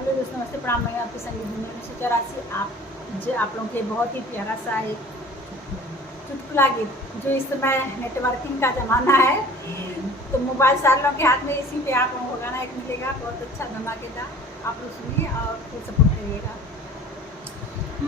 Hello दोस्तों, नमस्ते, प्रणाम। मैं आपके संगीत दुनिया में सोचा राशि आप लोगों के बहुत ही प्यारा सा एक चुटकुला गीत जो इस समय नेटवर्किंग का ज़माना है, तो मोबाइल सारे लोगों के हाथ में, इसी पे आप लोगों को गाना एक मिलेगा बहुत अच्छा धमाकेदार। आप लोग सुनिए और फिर सपोर्ट करिएगा।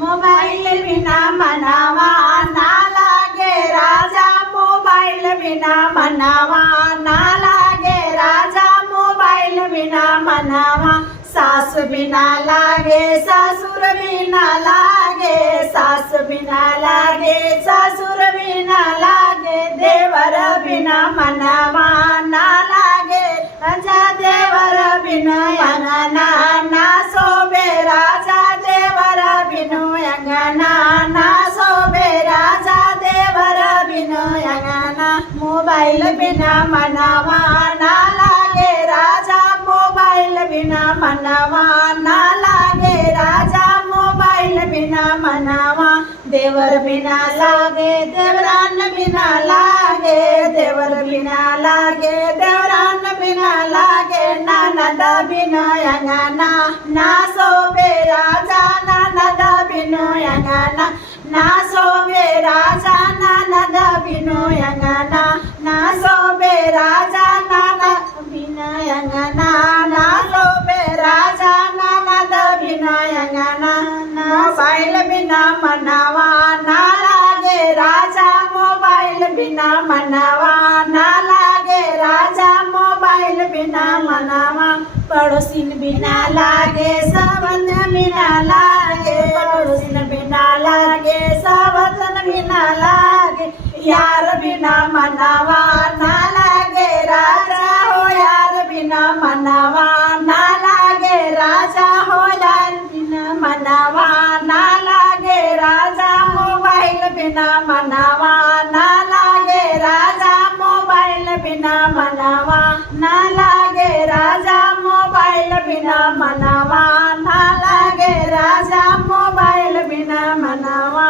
मोबाइल बिना मनावा ना लागे राजा, मोबाइल बिना मनावा ना लागे राजा, मोबाइल बिना मनावा। सास बिना लागे ससुर बिना लागे, सास बिना लागे ससुर बिना लागे, देवर बिना मनावा ना लागे राजा, देवर बिना अंगना ना सोबे राजा, देवर बिनु अंगना ना सोबे राजा, देवर बिनु अंगना। मोबाइल बिना मनावा ना लागे राजा, मोबाइल बिना मनावा ना लागे राजा, मोबाइल बिना मनावा। देवर बिना लागे देवरान बिना लागे, देवर बिना लागे देवरान बिना लागे, ननद बिना अंगना ना सोबे राजा, ननद बिनु अंगना ना सोबे राजा, ननद बिनु अंगना ना सोबे राजा, ननद बिनु अंगना ना सोबे राजा, ननद बिनु अंगना। मोबाइल बिना मनावा ना लागे राजा, मोबाइल बिना मनावा ना लागे राजा, मोबाइल बिना मनावा। पड़ोसिन बिना लागे सबन बिना लागे, पड़ोसिन बिना लागे सबन बिना लागे, यार बिना मनावा ना लागे राजा हो, यार बिना मनावा ना लागे राजा हो, यार बिना मनावा ना लागे राजा, मोबाइल बिना मनावा ना लागे राजा, मोबाइल बिना मनावा ना लागे राजा, मोबाइल बिना मनावा ना लागे राजा, मोबाइल बिना मनावा।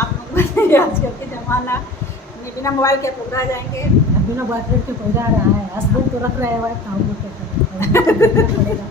आप लोग बताइए, आजकल के ज़माना में बिना मोबाइल के पकड़ा जाएंगे। अब बिना बॉयफ्रेंड के पकड़ा रहा है, हस्बैंड तो रख रहे हैं, वाइफ का हम लोग क्या करें?